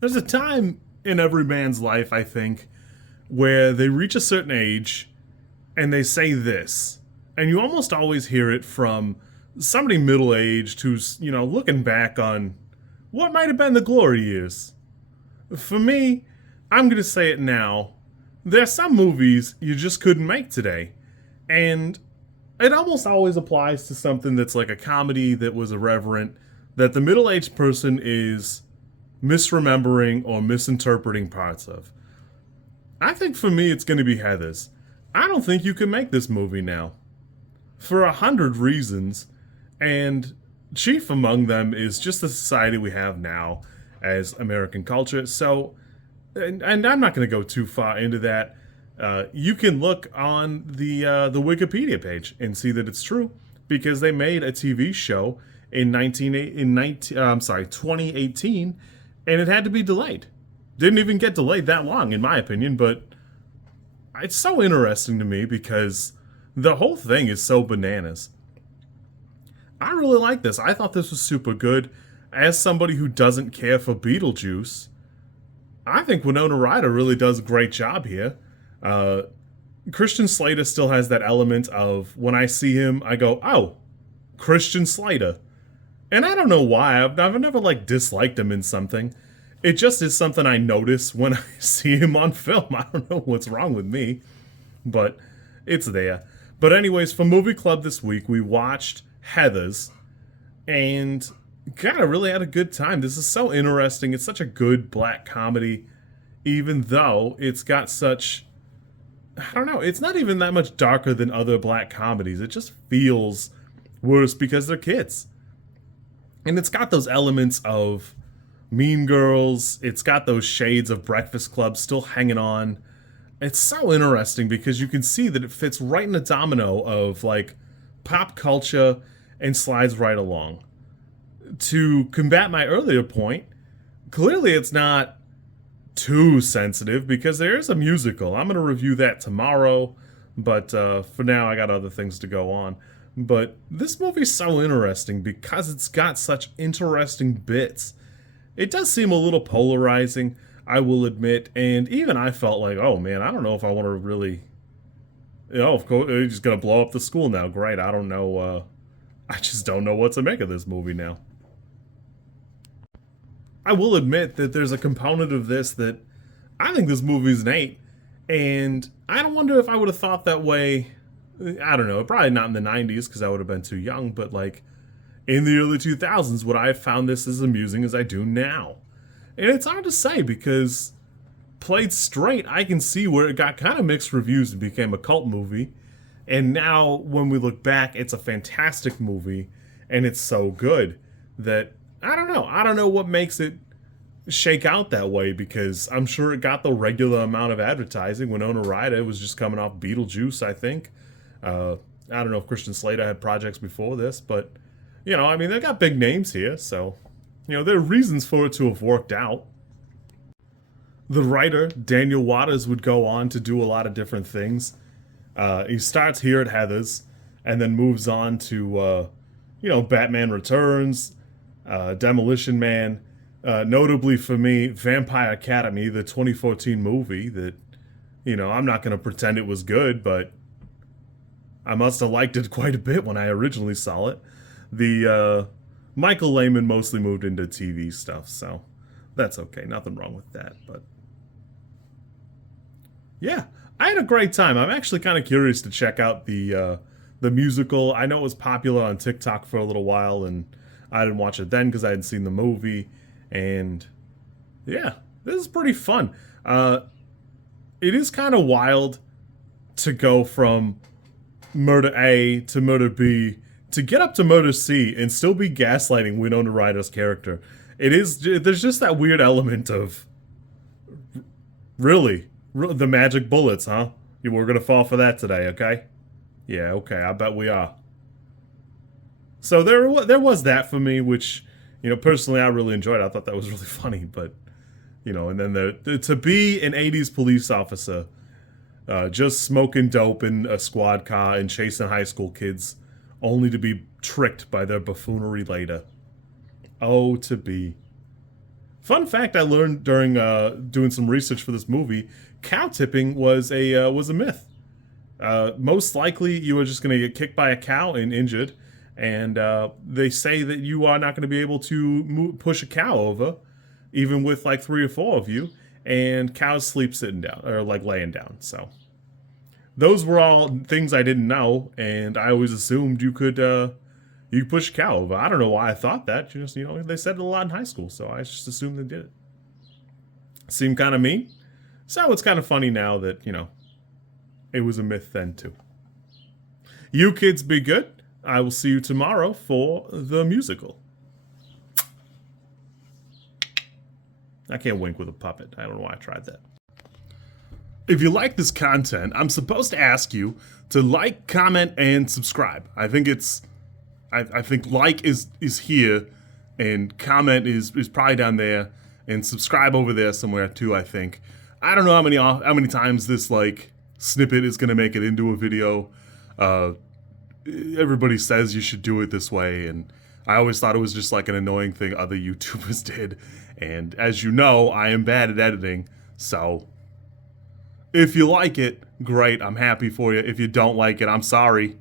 There's a time in every man's life, I think, where they reach a certain age and they say this. And you almost always hear it from somebody middle aged who's, looking back on what might have been the glory years. For me, I'm going to say it now. There's some movies you just couldn't make today. And it almost always applies to something that's like a comedy that was irreverent, that the middle aged person is misremembering or misinterpreting parts of. I think for me, it's going to be Heathers. I don't think you can make this movie now for 100 reasons, and chief among them is just the society we have now as American culture. So, and I'm not going to go too far into that. You can look on the Wikipedia page and see that it's true because they made a TV show in 2018, and it had to be delayed. Didn't even get delayed that long, in my opinion, but it's so interesting to me because the whole thing is so bananas. I really like this. I thought this was super good. As somebody who doesn't care for Beetlejuice, I think Winona Ryder really does a great job here. Uh, Christian Slater still has that element of when I see him, I go, oh, Christian Slater. And I don't know why. I've never like disliked him in something. It just is something I notice when I see him on film. I don't know what's wrong with me, but it's there. But anyways, for Movie Club this week, we watched Heathers, and God, I really had a good time. This is so interesting. It's such a good black comedy, even though it's got such, I don't know, it's not even that much darker than other black comedies. It just feels worse because they're kids. And it's got those elements of Mean Girls. It's got those shades of Breakfast Club still hanging on. It's so interesting because you can see that it fits right in the domino of like pop culture and slides right along. To combat my earlier point, clearly it's not too sensitive because there is a musical. I'm going to review that tomorrow, but for now I got other things to go on. But this movie's so interesting because it's got such interesting bits. It does seem a little polarizing, I will admit, and even I felt like, oh man, I don't know if I want to really, of course, they're just gonna blow up the school now. Great, I don't know. I just don't know what to make of this movie now. I will admit that there's a component of this that I think this movie's an 8, and I don't wonder if I would have thought that way. I don't know, probably not in the 90s because I would have been too young, but like in the early 2000s, would I have found this as amusing as I do now? And it's hard to say because played straight, I can see where it got kind of mixed reviews and became a cult movie. And now, when we look back, it's a fantastic movie, and it's so good that I don't know. I don't know what makes it shake out that way because I'm sure it got the regular amount of advertising. Winona Ryder was just coming off Beetlejuice, I think. I don't know if Christian Slater had projects before this, but I mean, they got big names here, so there are reasons for it to have worked out. The writer, Daniel Waters, would go on to do a lot of different things. He starts here at Heathers and then moves on to, Batman Returns, Demolition Man, notably for me, Vampire Academy, the 2014 movie that, I'm not going to pretend it was good, but I must have liked it quite a bit when I originally saw it. The Michael Lehmann mostly moved into TV stuff, so that's okay. Nothing wrong with that, but yeah, I had a great time. I'm actually kind of curious to check out the musical. I know it was popular on TikTok for a little while, and I didn't watch it then because I hadn't seen the movie. And yeah, this is pretty fun. It is kind of wild to go from murder A to murder B to get up to murder C and still be gaslighting Winona Ryder's character. There's just that weird element of really the magic bullets, huh? We're gonna fall for that today, okay? Yeah, okay, I bet we are. So there was that for me, which personally I really enjoyed. I thought that was really funny, but and then to be an '80s police officer, just smoking dope in a squad car and chasing high school kids, only to be tricked by their buffoonery later. Oh, to be. Fun fact I learned during doing some research for this movie: cow tipping was a myth. Most likely, you were just going to get kicked by a cow and injured, and they say that you are not going to be able to push a cow over, even with like 3 or 4 of you. And cows sleep sitting down or like laying down. So those were all things I didn't know, and I always assumed you push a cow over. I don't know why I thought that. Just they said it a lot in high school, so I just assumed they did it. Seemed kind of mean. So it's kind of funny now that it was a myth then too. You kids be good. I will see you tomorrow for the musical. I can't wink with a puppet. I don't know why I tried that. If you like this content, I'm supposed to ask you to like, comment, and subscribe. I think like is here, and comment is probably down there, and subscribe over there somewhere too. I think. I don't know how many times this like snippet is gonna make it into a video. Everybody says you should do it this way, and I always thought it was just like an annoying thing other YouTubers did. And as you know, I am bad at editing, so if you like it, great, I'm happy for you. If you don't like it, I'm sorry.